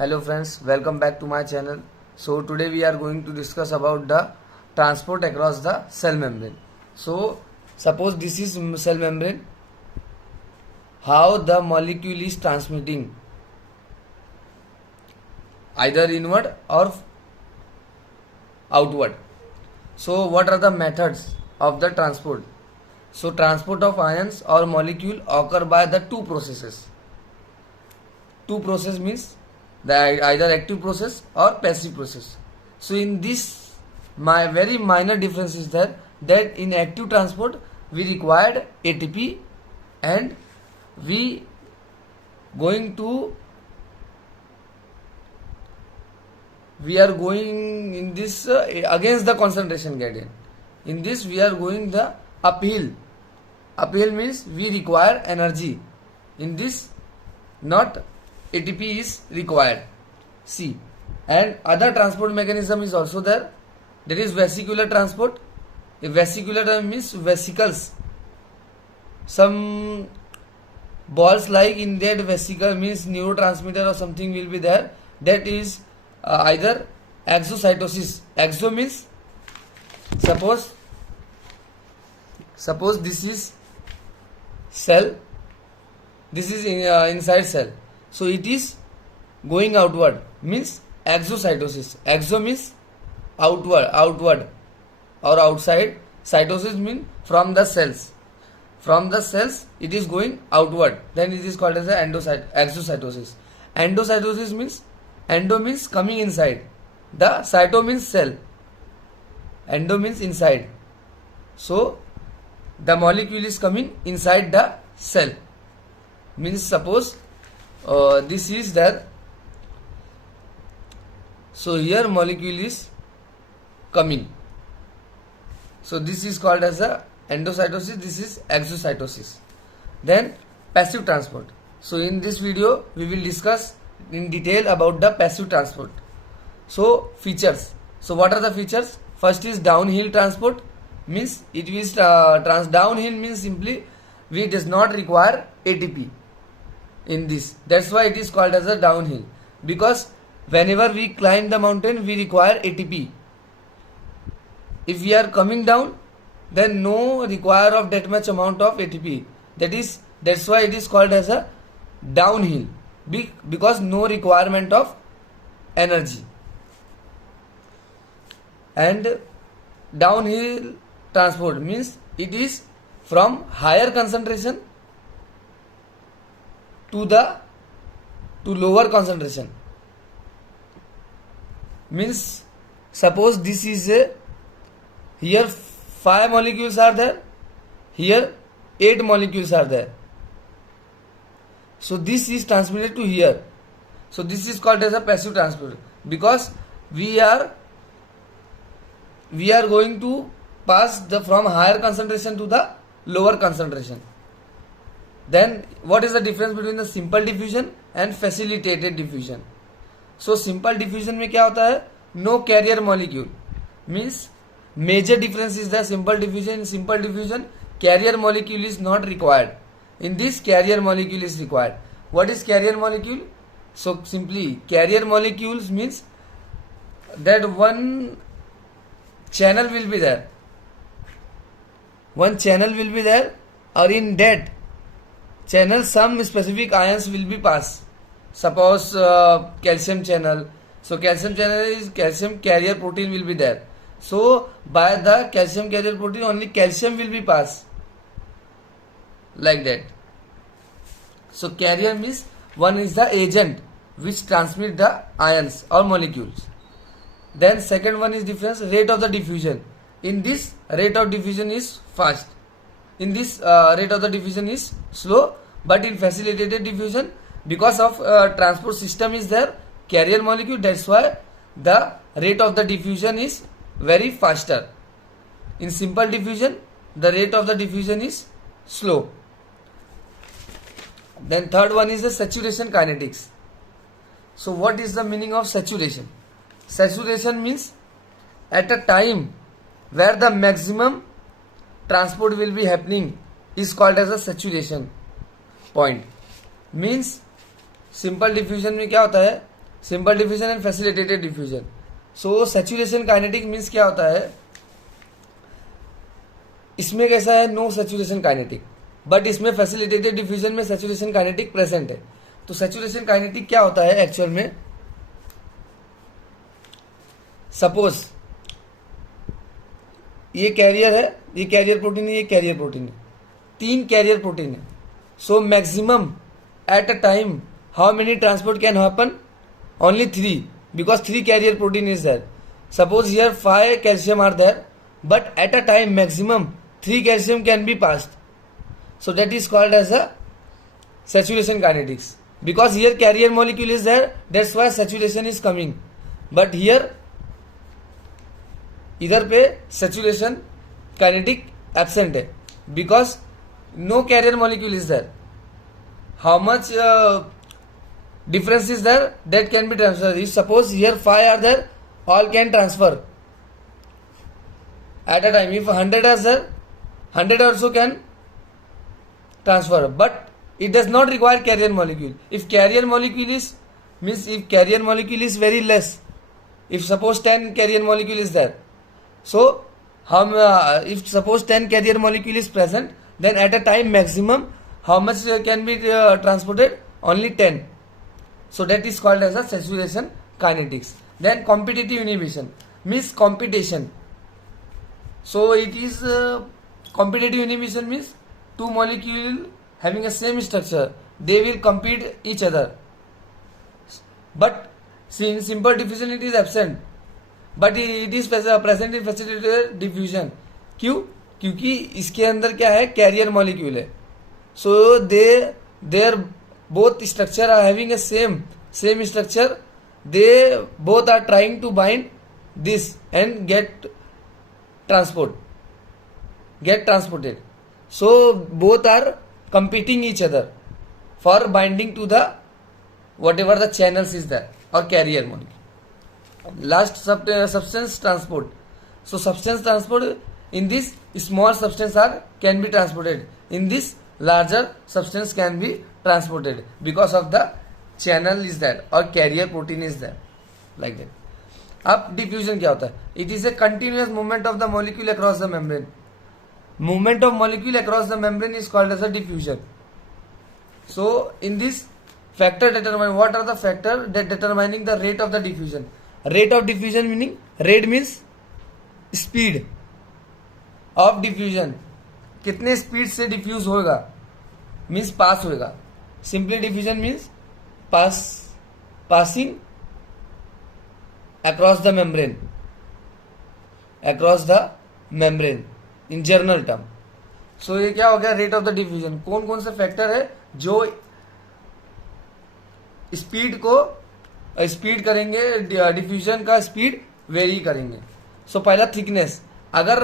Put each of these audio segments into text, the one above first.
Hello friends, welcome back to my channel. So today we are going to discuss about the transport across the cell membrane. So suppose this is cell membrane, how the molecule is transmitting either inward or outward. So what are the methods of the transport? So transport of ions or molecule occur by the two processes. Two process means the either active process or passive process. So in this my very minor difference is that in active transport we required ATP and we are going in this against the concentration gradient. In this we are going the uphill. Uphill means we require energy. In this not ATP is required. C. And other transport mechanism is also there. There is vesicular transport. A vesicular means vesicles. Some balls like in that vesicle means neurotransmitter or something will be there. That is either exocytosis. Exo means suppose this is cell. This is inside cell. So it is going outward means exocytosis. Exo means outward or outside. Cytosis means from the cells. From the cells it is going outward. Then it is called as exocytosis. Endocytosis means endo means coming inside. The cyto means cell. Endo means inside. So the molecule is coming inside the cell. Means suppose this is there. So here molecule is coming. So this is called as a endocytosis. This is exocytosis. Then passive transport. So in this video we will discuss in detail about the passive transport. So features. So what are the features? First is downhill transport. Means it is downhill means simply we does not require ATP in this. That's why it is called as a downhill, because whenever we climb the mountain we require ATP. If we are coming down, then no require of that much amount of ATP. That's why it is called as a downhill, because no requirement of energy. And downhill transport means it is from higher concentration to lower concentration. Means suppose this is here 5 molecules are there, here 8 molecules are there. So this is transmitted to here. So this is called as a passive transport, because we are going to pass from higher concentration to the lower concentration. Then what is the difference between the simple diffusion and facilitated diffusion? So simple diffusion में क्या होता है? No carrier molecule. Means major difference is the simple diffusion. In simple diffusion carrier molecule is not required. In this carrier molecule is required. What is carrier molecule? So simply carrier molecules means that one channel will be there. One channel will be there, or in that channel some specific ions will be passed. Suppose calcium channel. So calcium channel is calcium carrier protein will be there. So by the calcium carrier protein only calcium will be passed. Like that. So carrier means one is the agent which transmit the ions or molecules. Then second one is difference rate of the diffusion. In this rate of diffusion is fast. In this rate of the diffusion is slow. But in facilitated diffusion, because of transport system is there, carrier molecule, that's why the rate of the diffusion is very faster. In simple diffusion the rate of the diffusion is slow. Then third one is the saturation kinetics. So what is the meaning of saturation? Saturation means at a time where the maximum transport will be happening is called as a saturation point. Means simple diffusion में क्या होता है, simple diffusion and facilitated diffusion. So saturation kinetic means क्या होता है, इसमें कैसा है, नो सैचुरेशन काइनेटिक, बट इसमें फैसिलिटेटेड डिफ्यूजन में सैचुरेशन काइनेटिक प्रेजेंट है. तो सैचुरेशन काइनेटिक क्या होता है एक्चुअल में, सपोज ये कैरियर है, ये कैरियर प्रोटीन है, ये कैरियर प्रोटीन है, 3 कैरियर प्रोटीन है. So maximum at a time how many transport can happen, only 3, because 3 carrier protein is there. Suppose here 5 calcium are there, but at a time maximum 3 calcium can be passed. So that is called as a saturation kinetics. Because here carrier molecule is there, that's why saturation is coming. But here इधर पे saturation kinetic absent है, because no carrier molecule is there. How much difference is there, that can be transferred. If suppose here 5 are there, all can transfer at a time. If 100 are there, 100 also can transfer, but it does not require carrier molecule. If carrier molecule is, means if carrier molecule is very less, if suppose 10 carrier molecule is there, so if suppose 10 carrier molecule is present, then at a time maximum how much can be transported, only 10. So that is called as a saturation kinetics. Then competitive inhibition means competition. So it is competitive inhibition means 2 molecules having a same structure, they will compete each other. But in simple diffusion it is absent, but it is present in facilitated diffusion. क्यों? क्योंकि इसके अंदर क्या है, carrier molecule है. So their both structure are having a same structure, they both are trying to bind this and get transported. So both are competing each other for binding to the whatever the channels is there or carrier molecule. Last substance transport. So substance transport, in this small substance can be transported, in this larger substance can be transported because of the channel is there or carrier protein is there, like that. अब diffusion क्या होता है, it is a continuous movement of the molecule across the membrane. Movement of molecule across the membrane is called as a diffusion. So in this factor determine, what are the factor that determining the rate of the diffusion. Rate of diffusion meaning, rate means speed of diffusion, कितने speed से diffuse होगा, means pass होगा. Simply diffusion means passing across the membrane in general term. So ये क्या हो गया, rate of the diffusion. कौन कौन से फैक्टर है जो स्पीड करेंगे, डिफ्यूजन का स्पीड वेरी करेंगे. सो पहला थिकनेस, अगर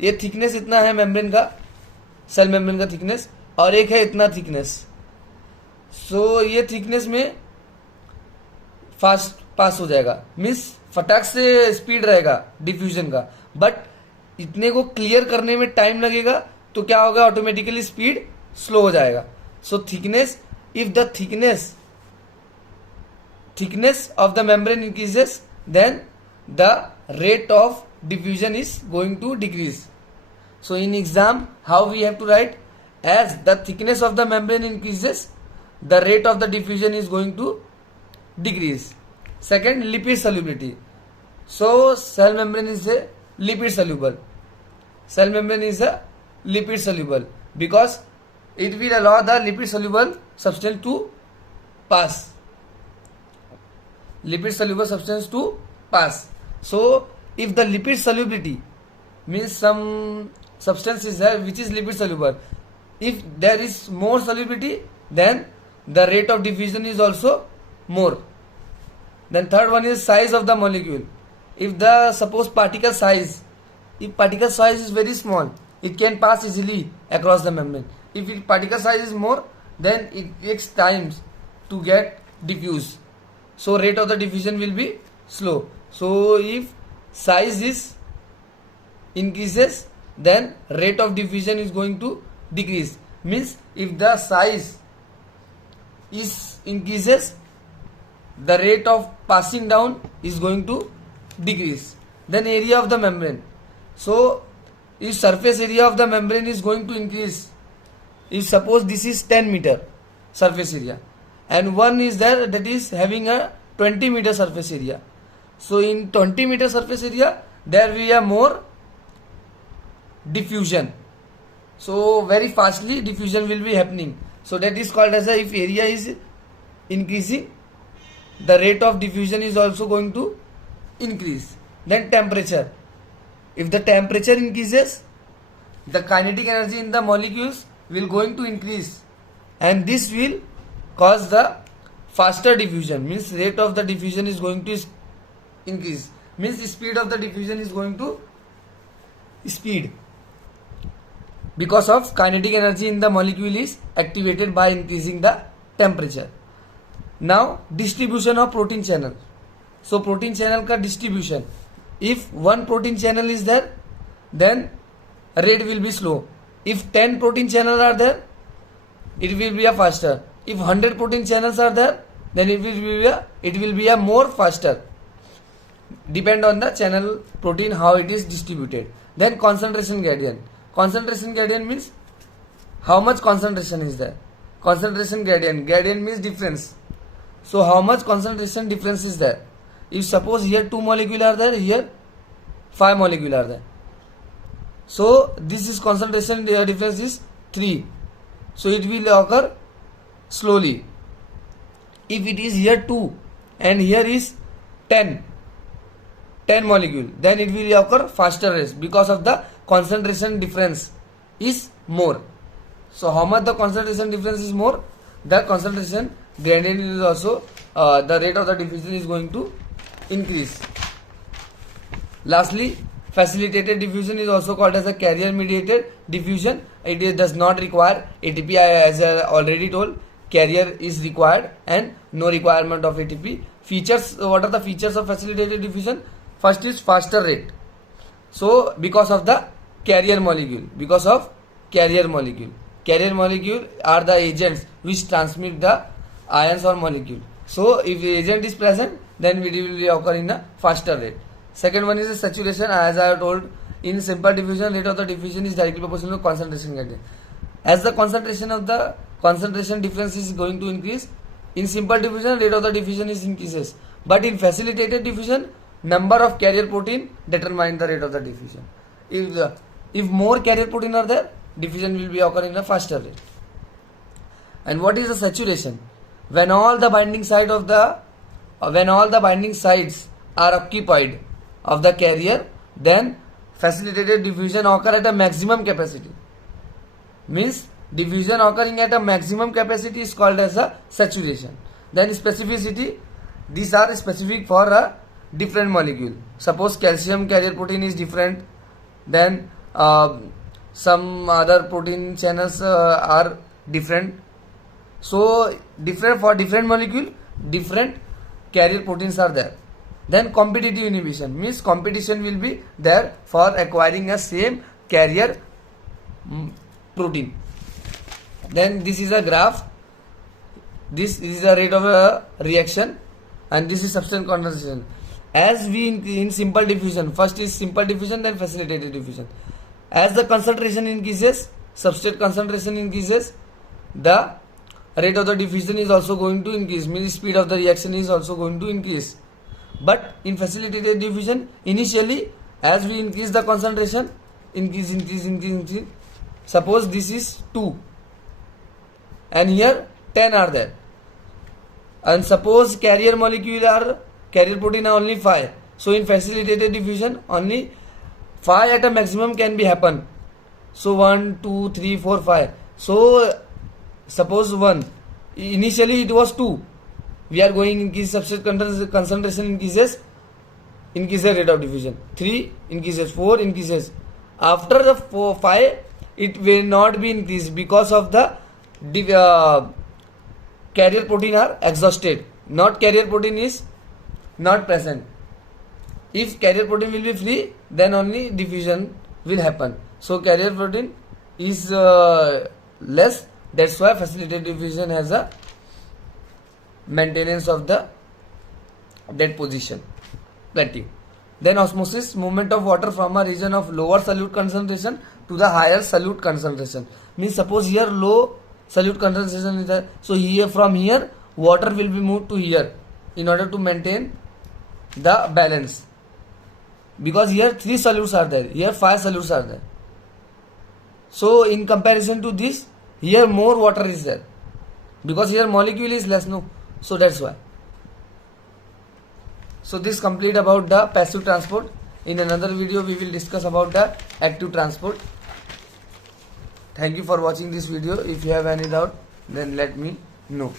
ये थिकनेस इतना है मेम्ब्रेन का, सेल मेम्ब्रेन का थिकनेस, और एक है इतना थिकनेस. सो ये थिकनेस में फास्ट पास हो जाएगा, मीन्स फटाक से स्पीड रहेगा डिफ्यूजन का, बट इतने को क्लियर करने में टाइम लगेगा, तो क्या होगा, ऑटोमेटिकली स्पीड स्लो हो जाएगा. So thickness, if the thickness of the membrane increases, then the rate of diffusion is going to decrease. So in exam, how we have to write, as the thickness of the membrane increases, the rate of the diffusion is going to decrease. Second, lipid solubility. So cell membrane is a lipid soluble. Cell membrane is a lipid soluble because it will allow the lipid soluble substance to pass. Lipid soluble substance to pass. So if the lipid solubility means some substance is there which is lipid soluble, if there is more solubility, then the rate of diffusion is also more. Then third one is size of the molecule. If the suppose particle size is very small, it can pass easily across the membrane. If particle size is more, then it takes time to get diffused. So rate of the diffusion will be slow. So if size is increases, then rate of diffusion is going to decrease. Means if the size is increases, the rate of passing down is going to decrease. Then area of the membrane. So if surface area of the membrane is going to increase, if suppose this is 10 meter surface area and one is there that is having a 20 meter surface area. So in 20 meter surface area there we have more diffusion. So very fastly diffusion will be happening. So that is called as a, if area is increasing, the rate of diffusion is also going to increase. Then temperature. If the temperature increases, the kinetic energy in the molecules will going to increase, and this will cause the faster diffusion, means rate of the diffusion is going to increase, means the speed of the diffusion is going to speed, because of kinetic energy in the molecule is activated by increasing the temperature. Now distribution of protein channel. So protein channel ka distribution, if one protein channel is there then rate will be slow. If 10 protein channels are there, it will be a faster. If 100 protein channels are there, then it will be a more faster. Depend on the channel protein how it is distributed. Then concentration gradient. Concentration gradient means how much concentration is there. Concentration gradient. Gradient means difference. So how much concentration difference is there. If suppose here 2 molecules are there, here 5 molecules are there. So this is concentration difference is 3. So it will occur slowly. If it is here 2 and here is 10 molecule, then it will occur faster rate because of the concentration difference is more. So how much the concentration difference is more, the concentration gradient is also the rate of the diffusion is going to increase. Lastly, facilitated diffusion is also called as a carrier mediated diffusion. It does not require ATP, as I already told. Carrier is required and no requirement of ATP. Features, what are the features of facilitated diffusion? First is faster rate. So because of the carrier molecule, carrier molecule are the agents which transmit the ions or molecule. So if the agent is present, then it will occur in a faster rate. Second one is the saturation. As I have told, in simple diffusion, rate of the diffusion is directly proportional to concentration gradient. As the concentration difference is going to increase, in simple diffusion rate of the diffusion is increases. But in facilitated diffusion, number of carrier protein determine the rate of the diffusion. If more carrier protein are there, diffusion will be occur in a faster rate. And what is the saturation? When all the binding sides are occupied of the carrier, then facilitated diffusion occur at a maximum capacity. Means diffusion occurring at a maximum capacity is called as a saturation. Then specificity, these are specific for a different molecule. Suppose calcium carrier protein is different, then some other protein channels are different. So different for different molecule, different carrier proteins are there. Then competitive inhibition means competition will be there for acquiring a same carrier protein. Then this is a graph. This is the rate of a reaction, and this is substance concentration. As we in simple diffusion, first is simple diffusion, then facilitated diffusion. As the concentration increases, substrate concentration increases, the rate of the diffusion is also going to increase, means speed of the reaction is also going to increase. But in facilitated diffusion, initially as we increase the concentration, increase. Suppose this is 2 and here 10 are there, and suppose carrier protein are only 5. So in facilitated diffusion, only 5 at a maximum can be happen. So 1, 2, 3, 4, 5. So suppose 1, initially it was 2. We are going increase substrate concentration increases rate of diffusion. 3 increases, 4 increases. After the 5, it will not be increased because of the carrier protein are exhausted. Not carrier protein is not present. If carrier protein will be free, then only diffusion will happen. So carrier protein is less. That's why facilitated diffusion has a maintenance of the dead position, plateau. Then osmosis, movement of water from a region of lower solute concentration to the higher solute concentration. Means suppose here low solute concentration is there, so here from here water will be moved to here in order to maintain the balance. Because here 3 solutes are there, here 5 solutes are there. So in comparison to this, here more water is there. Because here molecule is less, no? So that's why. So this complete about the passive transport. In another video we will discuss about the active transport. Thank you for watching this video. If you have any doubt, then let me know.